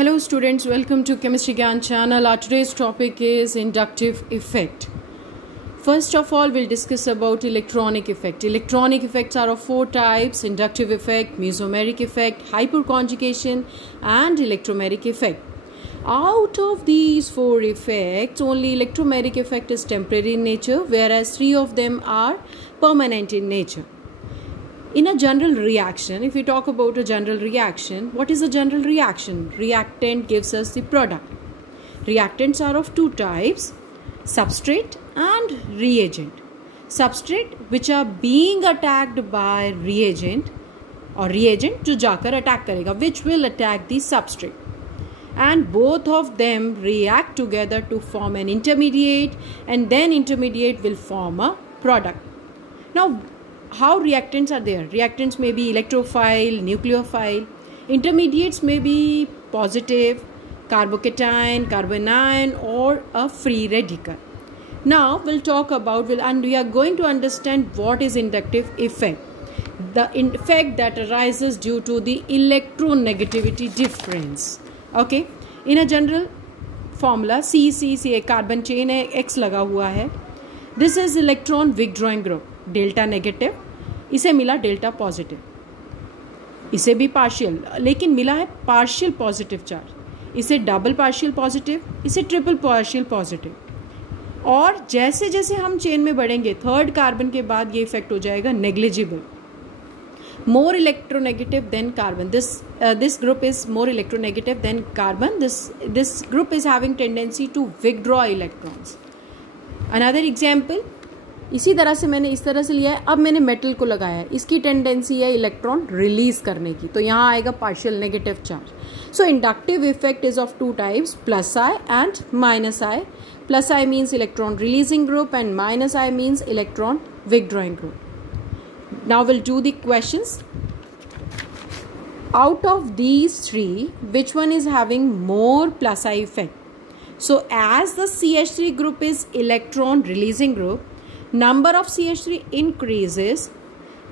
Hello students, welcome to Chemistry Gyan channel. Our today's topic is inductive effect. First of all, we'll discuss about electronic effect. Electronic effects are of four types: inductive effect, mesomeric effect, hyperconjugation and electromeric effect. Out of these four effects, only electromeric effect is temporary in nature, whereas three of them are permanent in nature. In a general reaction, if we talk about a general reaction, what is a general reaction? Reactant gives us the product. Reactants are of two types: substrate and reagent. Substrate which are being attacked by reagent, और reagent जो जाकर attack करेगा, which will attack the substrate, and both of them react together to form an intermediate, and then intermediate will form a product. Now, how reactants are there? Reactants may be electrophile, nucleophile. Intermediates may be positive, carbocation, carbanion, or a free radical. Now we'll talk about, and we are going to understand what is inductive effect. The effect that arises due to the electronegativity difference. Okay, in a general formula, C एक carbon chain है, X लगा हुआ है. This is electron withdrawing group. Delta negative, इसे मिला delta positive, इसे भी partial, लेकिन मिला है पार्शियल पॉजिटिव चार्ज, इसे डबल पार्शियल पॉजिटिव, इसे ट्रिपल पार्शियल पॉजिटिव. और जैसे जैसे हम चेन में बढ़ेंगे, थर्ड कार्बन के बाद ये इफेक्ट हो जाएगा negligible. More electronegative than carbon, this group is more electronegative than carbon. This group is having tendency to withdraw electrons. Another example, इसी तरह से मैंने इस तरह से लिया है. अब मैंने मेटल को लगाया है, इसकी टेंडेंसी है इलेक्ट्रॉन रिलीज करने की, तो यहाँ आएगा partial negative charge. So inductive effect is of two types, plus I and minus I. Plus I means electron releasing group and minus I means electron withdrawing group. Now will do the questions. Out of these three, which one is having more plus I effect? So as the CH3 group is electron releasing group, number of CH3 increases,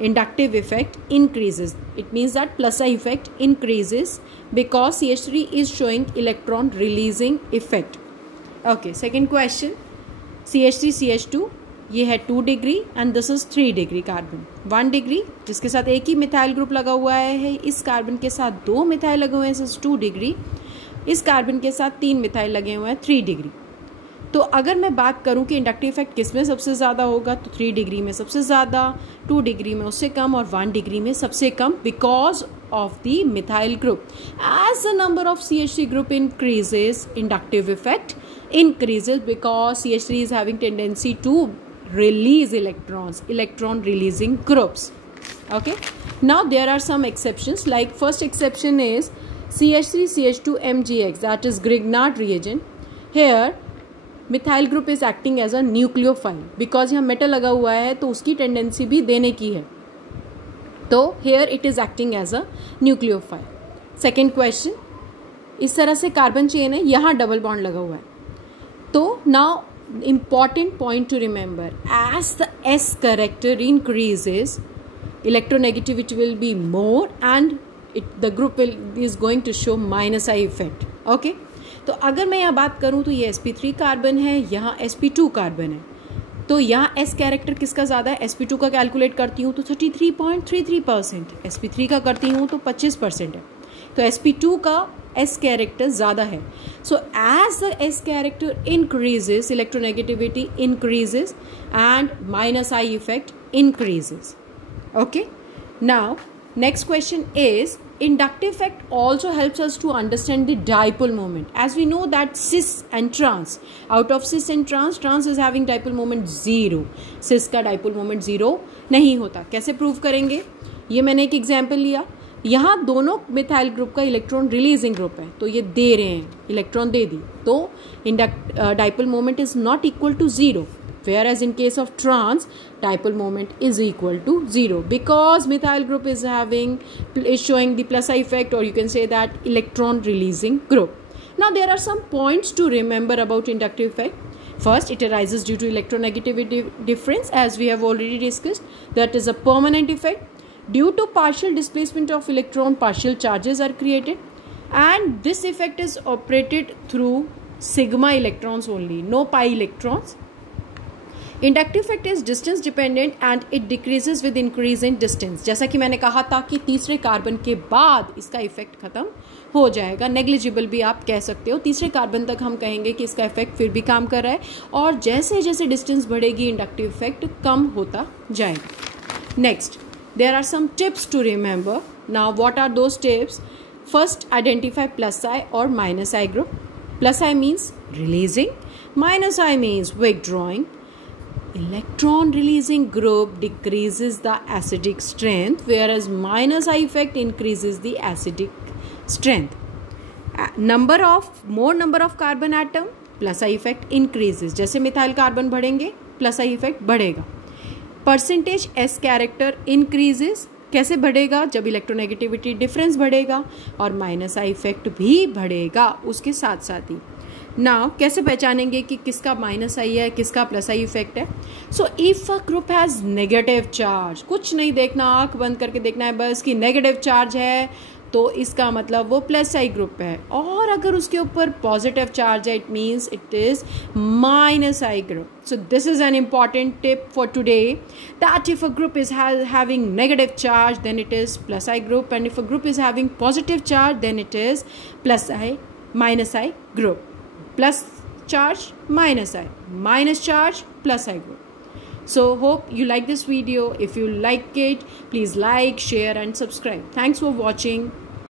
inductive effect increases. It means that plus I effect increases because CH3 is showing electron releasing effect. Okay, second question, CH3 CH2, ये है 2 degree and this is 3 degree carbon. 1 degree जिसके साथ एक ही methyl group लगा हुआ है, इस carbon के साथ 2 मिथाइल लगे हुए हैं, 2 डिग्री. इस कार्बन के साथ 3 मिथाइल लगे हुए हैं, 3 डिग्री. तो अगर मैं बात करूं कि इंडक्टिव इफेक्ट किस में सबसे ज़्यादा होगा, तो 3 डिग्री में सबसे ज़्यादा, 2 डिग्री में उससे कम और 1 डिग्री में सबसे कम, because of the methyl group. As the number of CH3 group increases, inductive effect increases because CH3 is having tendency to release electrons, electron releasing groups. Okay, now there are some exceptions, like first exception is CH3 CH2 MgX, that is Grignard reagent. Here methyl group is acting as a nucleophile because यहाँ metal लगा हुआ है तो उसकी tendency भी देने की है, तो here it is acting as a nucleophile. Second question, इस तरह से कार्बन चेन है, यहाँ डबल बॉन्ड लगा हुआ है. तो now important point to remember, as the S character increases, electronegativity will be more and the group is going to show minus I effect. Okay, तो अगर मैं यहाँ बात करूँ तो ये sp3 कार्बन है, यहाँ sp2 कार्बन है, तो यहाँ S कैरेक्टर किसका ज़्यादा है? sp2 का कैलकुलेट करती हूँ तो 33.33%, sp3 का करती हूँ तो 25% है, तो sp2 का S character ज़्यादा है. So as the S character increases, electronegativity increases and minus I effect increases. Okay, now next question is, inductive effect also helps us to understand the dipole moment. As we know that cis and trans, out of cis and trans, trans is having dipole moment 0, cis का dipole moment 0 नहीं होता. कैसे prove करेंगे? ये मैंने एक example लिया, यहाँ दोनों मिथाइल ग्रुप का इलेक्ट्रॉन रिलीजिंग ग्रुप है, तो ये दे रहे हैं, इलेक्ट्रॉन दे दी, तो dipole moment is not equal to 0, whereas in case of trans, dipole moment is equal to 0 because methyl group is showing the plus I effect, or you can say that electron releasing group. Now there are some points to remember about inductive effect. First, it arises due to electronegativity difference, as we have already discussed. That is a permanent effect. Due to partial displacement of electron, partial charges are created. and this effect is operated through sigma electrons only, no pi electrons. Inductive effect is distance dependent and it decreases with increase in distance. जैसा कि मैंने कहा था कि तीसरे carbon के बाद इसका इफेक्ट खत्म हो जाएगा, नेग्लिजिबल भी आप कह सकते हो. तीसरे कार्बन तक हम कहेंगे कि इसका इफेक्ट फिर भी काम कर रहा है, और जैसे जैसे डिस्टेंस बढ़ेगी इंडक्टिव इफेक्ट कम होता जाएगा. Next, there are some tips to remember. Now what are those tips? First, identify plus I और minus I group. Plus I means releasing, minus I means withdrawing. Electron releasing group decreases the acidic strength, whereas minus I effect increases the acidic strength. More number of carbon atom, plus I effect increases. जैसे methyl carbon बढ़ेंगे plus I effect बढ़ेगा. Percentage S character increases. कैसे बढ़ेगा? जब electronegativity difference बढ़ेगा और minus I effect भी बढ़ेगा उसके साथ साथ ही. नाउ कैसे पहचानेंगे कि किसका माइनस आई है, किसका प्लस आई इफेक्ट है? So if a group has negative charge, कुछ नहीं देखना, आंख बंद करके देखना है बस कि नेगेटिव चार्ज है तो इसका मतलब वो प्लस आई ग्रुप है, और अगर उसके ऊपर पॉजिटिव चार्ज है it means it is minus I group. So this is an important tip for today, that if a group is having negative charge then it is plus I group, and if a group is having positive charge then it is plus I minus I group. Plus charge, minus I, minus charge, plus I group. So hope you like this video. If you like it, please like, share and subscribe. Thanks for watching.